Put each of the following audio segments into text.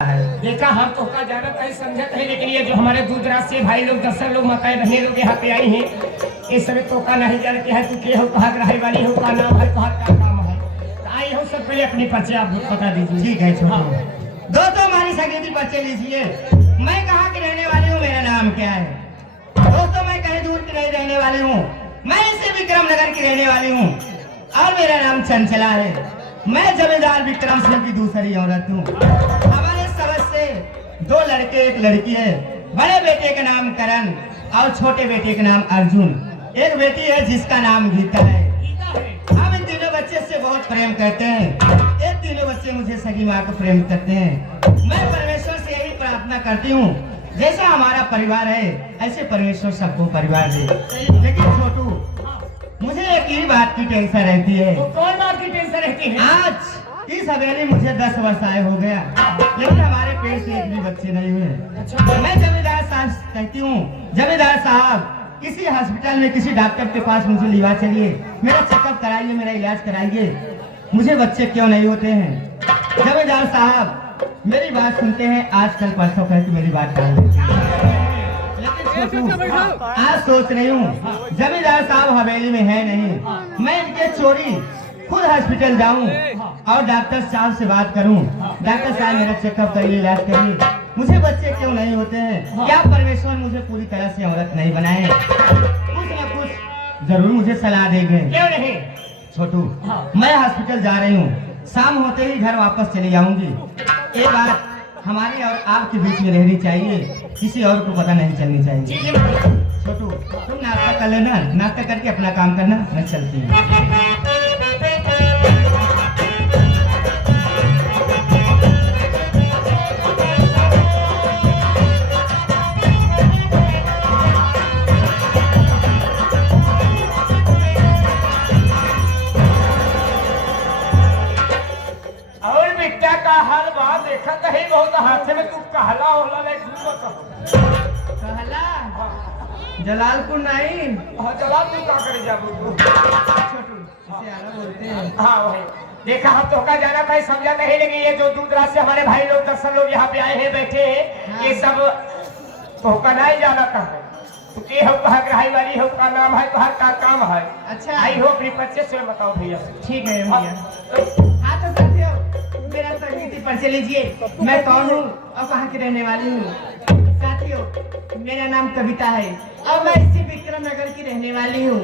देखा हम तो का ज्यादा कहीं समझत है, लेकिन ये जो हमारे दूधराज से भाई लोग 10 लोग माताएं बहने लोग यहाँ पे आई हैं, इस समय तो का नहीं जानते हैं तू के हो, कहाँ ग्राही वाली हो, का नाम है, कहाँ का काम है। तो आई हो सब पहले अपनी परिचय आप बता दीजिए। ठीक है छोटू। दोस्तों हमारी संगीत परिचय लीजिए। मैं कहाँ की रहने वाली हूँ, मेरा नाम क्या है। दोस्तों मैं कहीं दूर की नहीं रहने वाली हूँ, मैं इसी विक्रम नगर की रहने वाली हूँ और मेरा नाम चंचला है। मैं जमींदार विक्रम सिंह की दूसरी औरत हूँ। हमारे समझ से 2 लड़के 1 लड़की है। बड़े बेटे का नाम करण और छोटे बेटे का नाम अर्जुन। एक बेटी है जिसका नाम गीता है। हम इन तीनों बच्चे से बहुत प्रेम करते हैं। ये तीनों बच्चे मुझे सगी माँ को प्रेम करते हैं। मैं परमेश्वर से यही प्रार्थना करती हूँ, जैसा हमारा परिवार है ऐसे परमेश्वर सबको परिवार दे। लेकिन छोटू मुझे एक ही बात की टेंशन रहती है। तो कौन बात की टेंशन रहती है? आज इस हवेली मुझे 10 वर्ष आए हो गया, लेकिन हमारे पेट से एक भी बच्चे नहीं हुए। मैं जमींदार साहब कहती हूँ, जमींदार साहब किसी हॉस्पिटल में किसी डॉक्टर के पास मुझे लिवा चलिए, मेरा चेकअप कराइए, मेरा इलाज कराइए। मुझे बच्चे क्यों नहीं होते हैं? जमींदार साहब मेरी बात सुनते हैं, आजकल परसों कहते मेरी बात टाल देते हैं। आज सोच रही हूँ जमींदार साहब हवेली में है नहीं, मैं इनके चोरी खुद हॉस्पिटल जाऊं और डॉक्टर साहब से बात करूं। डॉक्टर साहब मेरा चेकअप करिए, इलाज करिए, मुझे बच्चे क्यों नहीं होते हैं? क्या परमेश्वर मुझे पूरी तरह से औरत नहीं बनाए? कुछ न कुछ जरूर मुझे सलाह देंगे। क्यों नहीं छोटू मैं हॉस्पिटल जा रही हूँ, शाम होते ही घर वापस चली जाऊंगी। ये बात हमारी और आपके बीच में रहनी चाहिए, किसी और को पता नहीं चलनी चाहिए। छोटू तुम नाश्ता कर लेना, नाश्ता करके अपना काम करना, मैं चलती हूँ। और बिट्टा का हाल बात देखा कहीं बहुत हाथ में तू कहला होला नहीं कहला जलालपुर नहीं। हाँ चला तू का करे जाबू तू। छोटू इसे आला बोलते हैं। हाँ वही देखा हम तो का जाना मैं समझा नहीं, लेकिन ये जो दूधराज से हमारे भाई लोग 10 लोग यहाँ पे आए हैं बैठे हैं, ये सब तो का नहीं जाना कहा तो के हो, कहा ग्राही वाली हो, का नाम है, कहा का काम है। अच्छा आई हो अपनी परिचय से बताओ भैया। ठीक है भैया। हाँ तो साथियों मेरा संगीत परिचय लीजिए, मैं कौन हूँ और कहाँ की रहने वाली हूँ। साथियों मेरा नाम कविता है और मैं इसी विक्रम नगर की रहने वाली हूँ।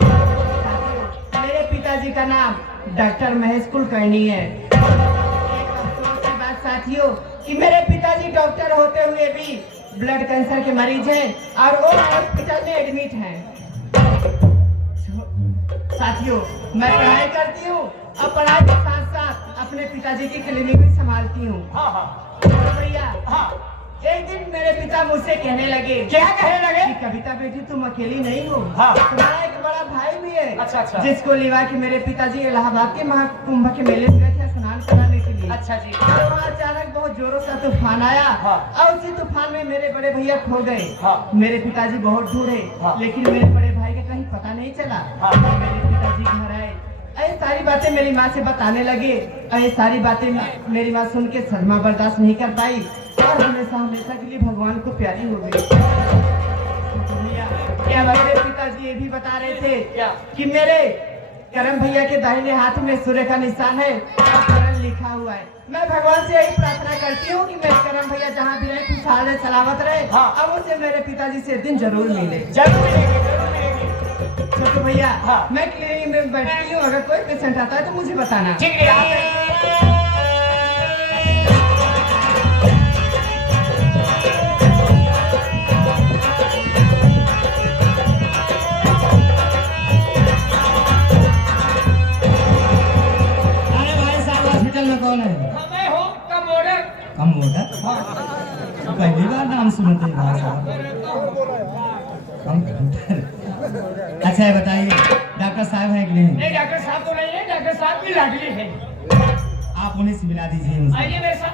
साथियों मेरे पिताजी का नाम डॉक्टर महेश कुलकर्णी है। एक अफसोस की बात साथियों कि मेरे पिताजी डॉक्टर होते हुए भी ब्लड कैंसर के मरीज हैं और वो हॉस्पिटल में एडमिट हैं। साथियों मैं पढ़ाई करती हूँ और पढ़ाई के साथ साथ अपने पिताजी की क्लिनिक भी संभालती हूँ। हाँ हाँ भैया हाँ एक दिन मेरे पिता मुझसे कहने लगे, क्या कहने लगे? कि कविता बेटी तुम अकेली नहीं हो, हाँ। तुम्हारा एक बड़ा भाई भी है। अच्छा अच्छा जिसको लिवा के मेरे पिताजी इलाहाबाद के महाकुंभ के मेले में गए थे स्नान कराने के लिए। अच्छा जी। और वहाँ अचानक बहुत जोरों से तूफान आया। हाँ। और उसी तूफान में मेरे बड़े भैया खो गए। हाँ। मेरे पिताजी बहुत दूर है। हाँ। लेकिन मेरे बड़े भाई का कहीं पता नहीं चला। हाँ। मेरे पिताजी घर आए, ये सारी बातें मेरी माँ से बताने लगे और ये सारी बातें मेरी माँ सुन के सदमा बर्दाश्त नहीं कर पाई और हमेशा हमेशा के लिए भगवान को प्यारी हो गई। क्या मेरे पिताजी ये भी बता रहे थे क्या? कि मेरे करम भैया के दाहिने हाथ में सूर्य का निशान है और करण लिखा हुआ है। मैं भगवान से यही प्रार्थना करती हूँ कि मेरे करम भैया जहाँ भी रहे खुशहाल रहे, सलामत रहे। हाँ। अब उसे मेरे पिताजी से दिन जरूर मिले। जरूर मिलेंगे, जरूर मिलेंगे। छोटू भैया हाँ। मैं क्लिनिक में बैठती हूँ, अगर कोई पेशेंट आता है तो मुझे बताना। ठीक है। अरे भाई साहब हॉस्पिटल में कौन है? मैं हूँ कमोडर। कंप्यूटर पहली बार नाम सुनते हैं भाई साहब। कंप्यूटर अच्छा है, बताइए डॉक्टर साहब हैं कि नहीं? नहीं डॉक्टर साहब तो नहीं है, डॉक्टर साहब की लाडली है। आप उन्हें से मिला दीजिए मुझे। आइए मेरे साथ।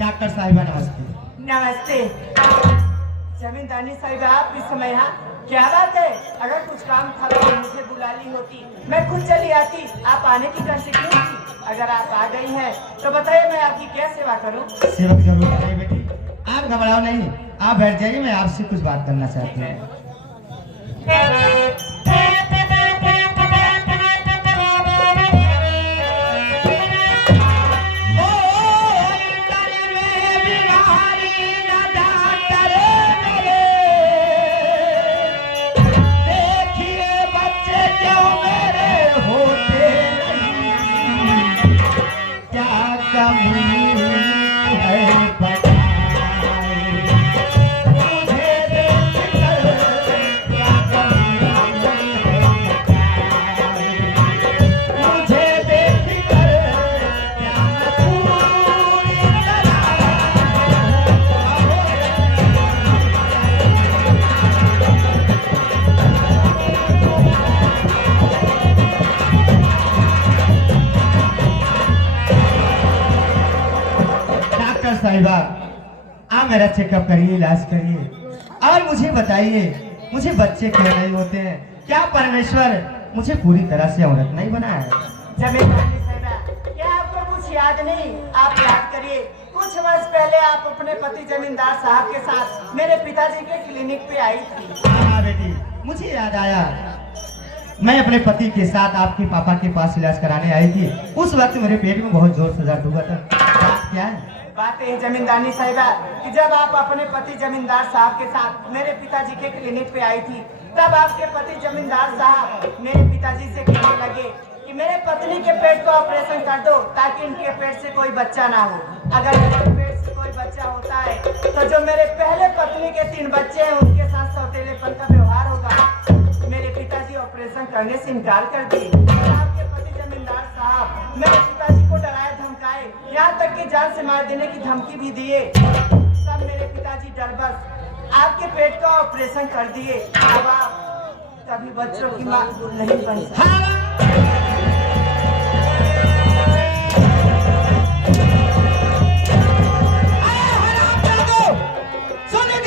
डॉक्टर साहिबा नमस्ते। नमस्ते। जमींदारनी साहिब आप इस समय यहाँ क्या बात है? अगर कुछ काम था तो मुझे बुला ली होती, मैं खुद चली आती। आप आने की कष्ट क्यों थी? अगर आप आ गई हैं तो बताइए मैं आपकी क्या सेवा करूं? सेवक जरूर है बेटी, आप घबराओ नहीं, आप बैठ जाइए, मैं आपसे कुछ बात करना चाहती हूँ। साहिबा, आप मेरा चेकअप करिए, इलाज करिए और मुझे बताइए, मुझे बच्चे क्यों नहीं होते हैं? क्या परमेश्वर मुझे पूरी तरह से औरत नहीं बनाया है? जमींदारनी साहिबा, क्या आपको कुछ याद नहीं? आप याद करिए, कुछ वर्ष पहले आप अपने पति जमींदार साहब के साथ मेरे पिताजी के क्लिनिक पे आई थी। हाँ बेटी, मुझे याद आया, मैं अपने पति के साथ आपके पापा के पास इलाज कराने आई थी। उस वक्त मेरे पेट में बहुत जोर से दर्द हुआ था। क्या है बात है जमींदारनी साहिबा कि जब आप अपने पति जमींदार साहब के साथ मेरे पिताजी के क्लिनिक पे आई थी, तब आपके पति जमींदार साहब मेरे पिताजी से कहने लगे कि मेरे पत्नी के पेट को ऑपरेशन कर दो ताकि इनके पेट से कोई बच्चा ना हो। अगर मेरे पेट से कोई बच्चा होता है तो जो मेरे पहले पत्नी के 3 बच्चे हैं उनके साथ सौतेलेपन का व्यवहार होगा। मेरे पिताजी ऑपरेशन करने से इनकार कर दिए। आपके पति जमींदार साहब मेरे पिताजी को डराए धमकाए, यहाँ तक कि जान से मार देने की धमकी भी दिए। तब मेरे पिताजी डरबस आपके पेट का ऑपरेशन कर दिए। अब आप कभी बच्चों की मां नहीं बन सकती।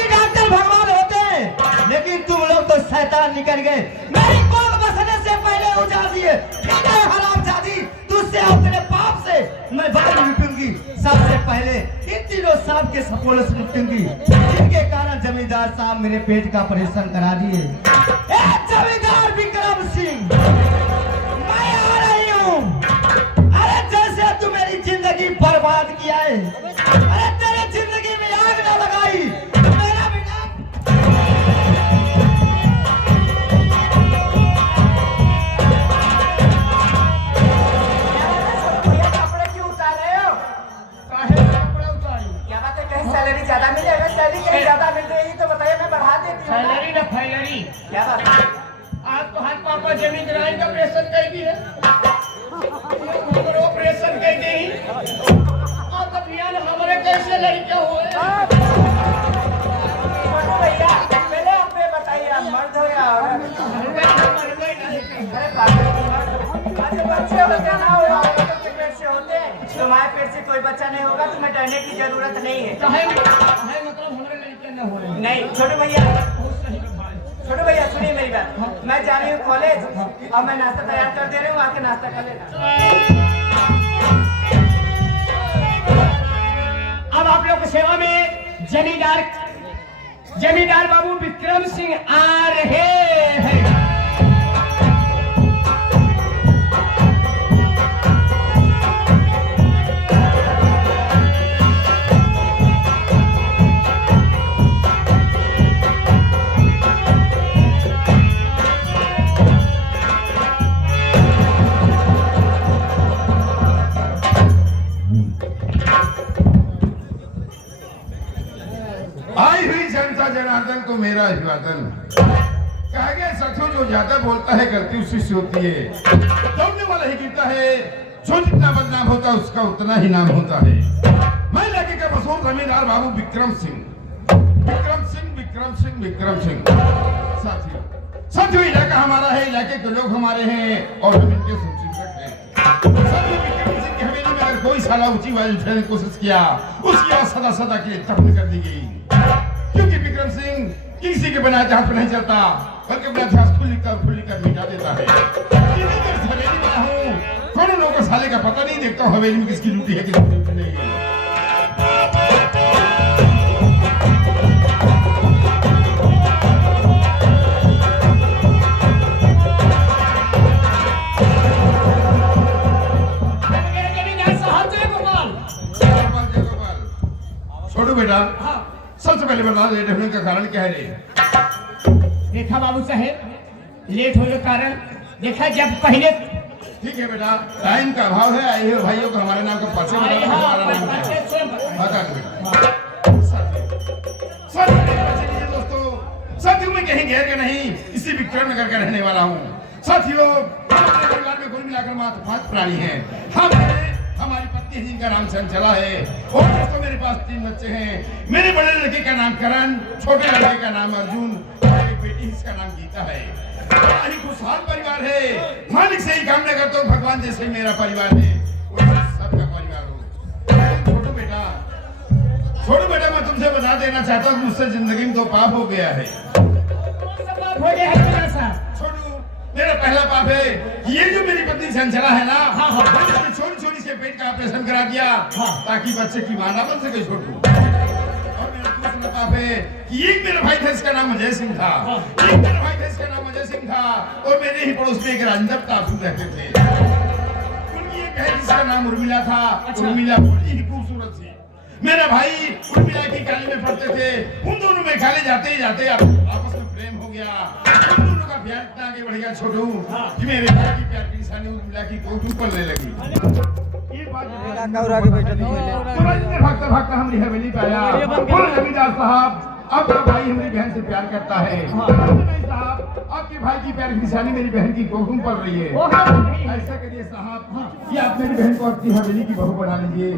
डॉक्टर भगवान होते हैं, लेकिन तुम लोग तो शैतान निकल गए। मेरी कोख बसने से पहले उजाड़ दिए। ठीक है हरामजादी, तुझसे और तेरे बाप से मैं बाद में निपटूंगी। सबसे पहले इन तीनों सांप के सपोले से निपटूंगी, जिनके कारण जमींदार साहब मेरे पेट का ऑपरेशन करा दिए। जमींदार विक्रम सिंह, मैं आ रही हूँ। अरे जैसे तू मेरी जिंदगी बर्बाद किया है, अरे तेरे जिंदगी में आग ना लगाई, मेरा बेटा कपड़े क्यों उतार रहे हो? क्या बात है, कहीं सैलरी ज्यादा मिले? अगर सैलरी कहीं ज्यादा मिल रही तो बताइए, मैं बढ़ा देती हूँ। सैलरी ना फैलरी। क्या बात है? आप तो हाथ पापा जमीन ग्राइन का ऑपरेशन कर दी है, मगर ऑपरेशन कर दी और तो बियान हमारे कैसे लड़के हुए? भैया पहले आप ये बताइए, आप मर्द हो या औरत? अरे बात बच्चे होते ना हो, औरतों के पेट से होते हैं। तुम्हारे पेट से कोई बच्चा नहीं होगा, तुम्हें डरने की जरूरत नहीं है। मतलब हमारे लड़के न हो रहे। नहीं छोटे भैया, बहुत सही बात है। छोटे भैया सुनिए मेरी बात। मैं जा रही हूँ कॉलेज और मैं नाश्ता तैयार कर दे रही हूँ, आके नाश्ता कर लेना। अब आप लोग की सेवा में जमींदार बाबू विक्रम सिंह आ रहे हैं। आई हुई जनता जनार्दन को मेरा अभिवादन। कहा गया सचो जो ज्यादा बोलता है गलती उसी से होती है। दौड़ने वाला ही गिरता है, जो जितना बदनाम होता है उसका उतना ही नाम होता है। मैं इलाके का मशहूर जमींदार बाबू विक्रम सिंह। साथियों इलाका हमारा है, इलाके के लोग हमारे हैं और हम इनके शुभचिंतक हैं। साथियों विक्रम सिंह की हवेली में अगर कोई साला ऊंची आवाज उठाने की कोशिश किया, उसकी आवाज सदा सदा के लिए दफन कर दी गई, क्योंकि विक्रम सिंह किसी के बिना इतिहास पर नहीं चलता, बल्कि अपना इतिहास खुल कर मिटा देता है। इन्हीं के हवेली में हूँ, कौन लोगों को साले का पता नहीं, देखता हूँ हवेली में किसकी लूटी है किसकी लूटी नहीं है। छोड़ू बेटा, सबसे पहले बता लेट होने का कारण क्या है रे? देखा बाबू साहेब, लेट होने का कारण देखा जब पहले ठीक है बेटा, टाइम का अभाव है, आए हुए भाइयों को हमारे नाम को पर्चे अरे बता दो, हाँ, हमारा नाम क्या है? बच्चे स्वयं बता दो बेटा। चलिए दोस्तों, साथियों में कहीं गैर के नहीं, इसी विक्रम नगर का रहने वाला हूँ। साथियों, हमारे परिवार में कुल मिलाकर मात्र 5 प्राणी हैं। हमारी पत्नी है जिनका नाम चंचला है, और दोस्तों मेरे पास 3 बच्चे हैं। मेरे बड़े लड़के का नाम करण, छोटे लड़के का नाम अर्जुन, और एक बेटी जिसका नाम गीता है। बड़ा ही खुशहाल परिवार है। मालिक से ही कामना करता हूँ भगवान जैसे मेरा परिवार है वो सबका परिवार हो। छोटू बेटा, मैं तुमसे बता देना चाहता हूँ मुझसे जिंदगी में 2 पाप हो गया है। हो गया है मेरा साहब। छोटू, मेरा पहला पाप है कि ये जो मेरी पत्नी चंचला है ना, हाँ। छोटी से पेट का ऑपरेशन करा दिया ताकि बच्चे की मां ना बन सके छोटू। और मेरा दूसरा पाप है कि एक मेरा भाई था इसका नाम अजय सिंह था, एक मेरा भाई था इसका नाम अजय सिंह था, और मेरे ही पड़ोस में एक रांझा तासू रहते थे। उनकी एक है जिसका नाम उर्मिला था। उर्मिला बड़ी ही खूबसूरत थी। मेरा भाई उर्मिला की कॉलेज में पढ़ते थे। उन दोनों में खाले जाते ही जाते आपस में प्रेम हो गया। उन दोनों का प्यार इतना आगे बढ़ गया छोटू कि मेरे भाई की प्यार की निशानी उर्मिला की कोट ऊपर ले लगी। ये बात भागता भागता हमने हवेली पे आया। बोले जमींदार साहब, आपका भाई हमारी बहन से प्यार करता है। नहीं साहब, आपके भाई की प्यार की निशानी मेरी बहन की कोहूं पड़ रही है। ऐसा करिए साहब कि आप मेरी बहन को अपनी हवेली की बहू बना लीजिए।